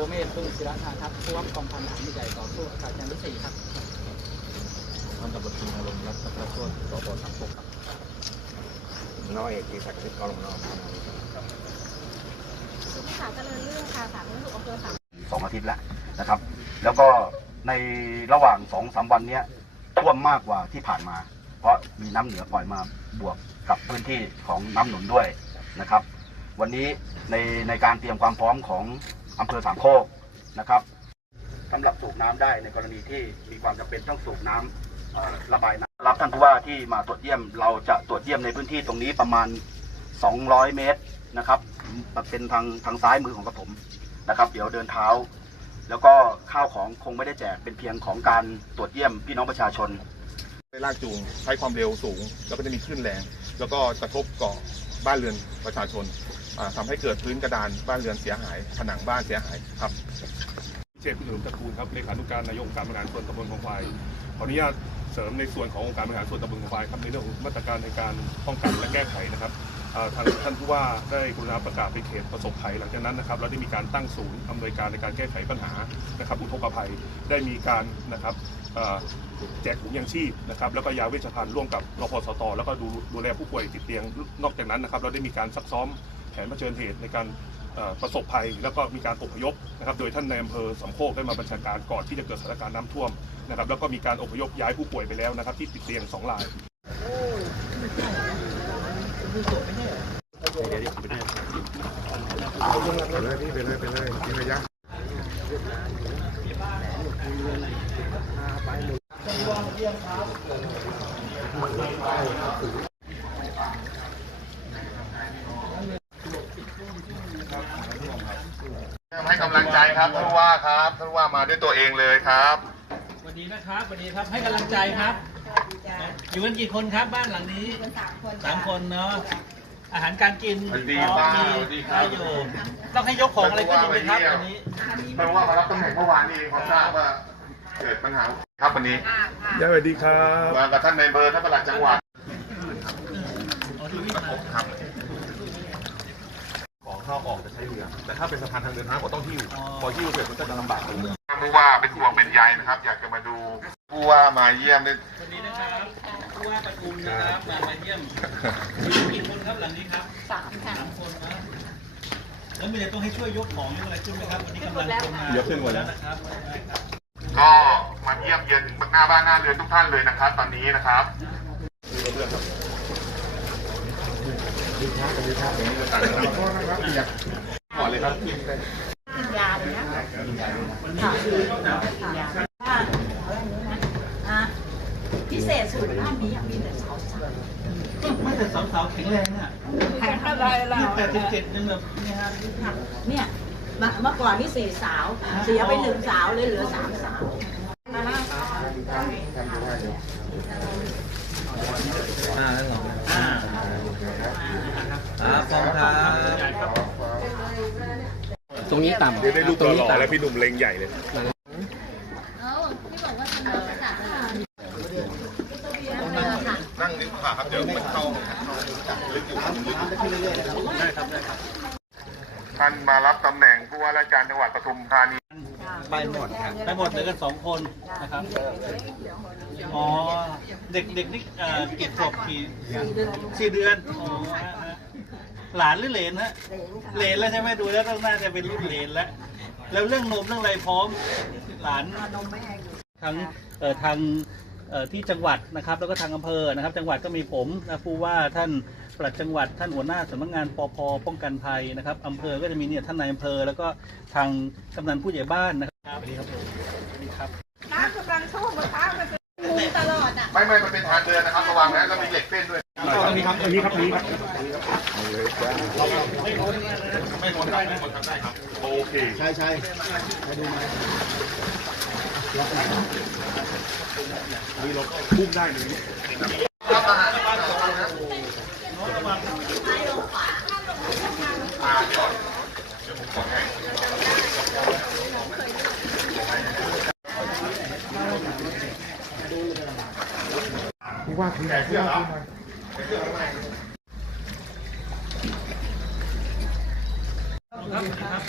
วเมธตุ้งศิระธาทัพผู้ว่ากองพันทหารใหญ่ต่อสู้อากาศยานที่สี่ครับท่านตำรวจตรีนรงค์รัตนประโชดสบสามปกครับน้อยเอกกีศักดิ์สิทธิ์กองนองสาวเจริญเรื่องค่ะสาธารณสุขอำเภอสามสองอาทิตย์แล้วนะครับ แล้วก็ในระหว่างสองสามวันเนี้ยท่วมมากกว่าที่ผ่านมา เพราะมีน้ำเหนือปล่อยมาบวกกับพื้นที่ของน้ำหนุนด้วยนะครับ วันนี้ในในการเตรียมความพร้อมของ อำเภอสามโคกนะครับสำหรับสูบน้ำได้ในกรณีที่มีความจำเป็นต้องสูบน้ำเอ่อระบายน้ำรับท่านผู้ว่าที่มาตรวจเยี่ยมเราจะตรวจเยี่ยมในพื้นที่ตรงนี้ประมาณ 200 เมตรนะครับเป็นทางทางซ้ายมือของกระผมนะครับ เดี๋ยวเดินเท้า แล้วก็ข้าวของคงไม่ได้แจกเป็นเพียงของการตรวจเยี่ยมพี่น้องประชาชนได้ลากจูงใช้ความเร็วสูง แล้วก็จะมีคลื่นแรง แล้วก็กระทบเกาะบ้านเรือนประชาชน ทำาให้เกิดพื้นกระดานบ้านเรือนเสียหาย ผนังบ้านเสียหายครับเชษฐ์พิสุทธิ์ตระกูลครับเลขานุการนายกองการบริหารส่วนตำบลของควายขออนุญาตเสริมในส่วนขององค์การบริหารส่วนตำบลของควายครับในเรื่องมาตรการในการป้องกันและแก้ไขนะครับทางท่านผู้ว่าได้กรุณาประกาศเป็นเขตประสบภัยหลังจากนั้นนะครับเราได้มีการตั้งศูนย์อำนวยการในการแก้ไขปัญหานะครับอุทกภัยได้มีการนะครับแจกถุงยางชีพนะครับแล้วก็ยาเวชภัณฑ์ร่วมกับรพสตแล้วก็ดูดูแลผู้ป่วยติดเตียงนอกจากนั้นนะครับเราได้มีการซักซ้อม ผนเผชิญเหตุในการประสบภัย แล้วก็มีการอพยพนะครับโดยท่านในอำเภอสำโคกได้มาบัญชาการก่อนที่จะเกิดสถานการณ์น้ำท่วมนะครับแล้วก็มีการอพยพย้ายผู้ป่วยไปแล้วนะครับ ที่ติดเตียงสองรายไปเลยพี่ไปเลยไปเลยมีระยะให้กำลังใจ ครับท่านผู้ว่าครับท่านผู้ว่ามาด้วยตัวเองเลยครับสวัสดีนะครับสวัสดีครับให้กำลังใจครับอยู่กันกี่คนครับบ้านหลังนี้เป็นสามคนสามคนเนาะอาหารการกินสวัสดีพร้อมครับมีสวัสดีครับ ได้อยู่ต้องให้ยกของอะไรขึ้นอีกไหมครับวันนี้ท่านผู้ว่ามารับตำแหน่งเมื่อวานนี้เองพอทราบว่าเกิดปัญหาครับวันนี้ค่ะค่ะสวัสดีครับ มากับท่านในายอำเบอร์ท่านประหลัดจังหวัด อ๋อที่วิ่งมาครับของ เข้าออกจะใช้เรือ แต่ถ้าเป็นสะพานทางเดินเท้าก็ต้องหิ้ว พอหิ้วเสร็จมันก็จะลำบากท่านผู้ว่าเป็นห่วงเป็นใยนะครับ อยากจะมาดูผู้ว่ามาเยี่ยมได้สวัสดีนะครับผู้ว่าปทุมนะครับมามาเยี่ยมอยู่กี่คนครับหลังนี้ครับสามค่ะสามคนนะแล้วมีอะไรต้องให้ช่วยยกของยกอะไรขึ้นไหมครับวันนี้กำลังคนมายกขึ้นหมดแล้วนะครับก็มาเยี่ยมเยียนถึงหน้าบ้านหน้าเรือนทุกท่านเลยนะครับ ตอนนี้นะครับ ก่อนเลยครับกินยาเลยนะค่ะค่ะยาว่าอะพิเศษสุดบ้านนี้มีแต่สาวสาวไม่แต่สาวๆแข็งแรงอะแข็งอะไรล่ะแปดสิบเจ็ดยังแบบนี่ฮะเนี่ยเมื่อก่อนนี่สี่สาวเสียไปหนึ่งสาวเลยเหลือสามสาว นะฮะอ่าครับขอบคุณครับตรงนี้ต่ำเดี๋ยวได้รูปหล่อๆแล้วพี่หนุ่มเลงใหญ่เลย นั่งนิ้วขาครับ เดี๋ยวมันเข้าท่านมารับตำแหน่งผู้ว่าราชการจังหวัดปทุมธานี ไปหมดครับ ไปหมดเหลือกันสองคนนะครับ อ๋อ เด็กเด็กนี่เอ่อกี่ขวบกี่สี่เดือน อ๋อฮะฮะหลานหรือเหลนฮะ เหลนแล้วใช่ไหมดูแล้วต้องน่าจะเป็นรุ่นเหลนแล้ว แล้วเรื่องนมเรื่องอะไรพร้อม หลาน ทั้งเอ่อทางเอ่อที่จังหวัดนะครับ แล้วก็ทางอำเภอนะครับ จังหวัดก็มีผมนะผู้ว่าท่าน ปลัดจังหวัดท่านหัวหน้าสำนักงานปพป้องกันภัยนะครับอำเภอก็จะมีเนี่ยท่านนายอำเภอ แล้วก็ทางกำนันผู้ใหญ่บ้านนะครับสวัสดีครับผมสวัสดีครับน้ำกำลังท่วมมะพร้าวมันเป็นมุมตลอดอะไม่ไม่มันเป็นทางเดินนะครับระวังนะแล้วมีเหล็กเส้นด้วยมีครับมีครับมีครับไม่พ้นได้ไม่พ้นทำได้ครับโอเคใช่ใช่ไปดูไหมพุ่งได้เลยผู้ว่าคือ 不挂皮的，不挂皮吗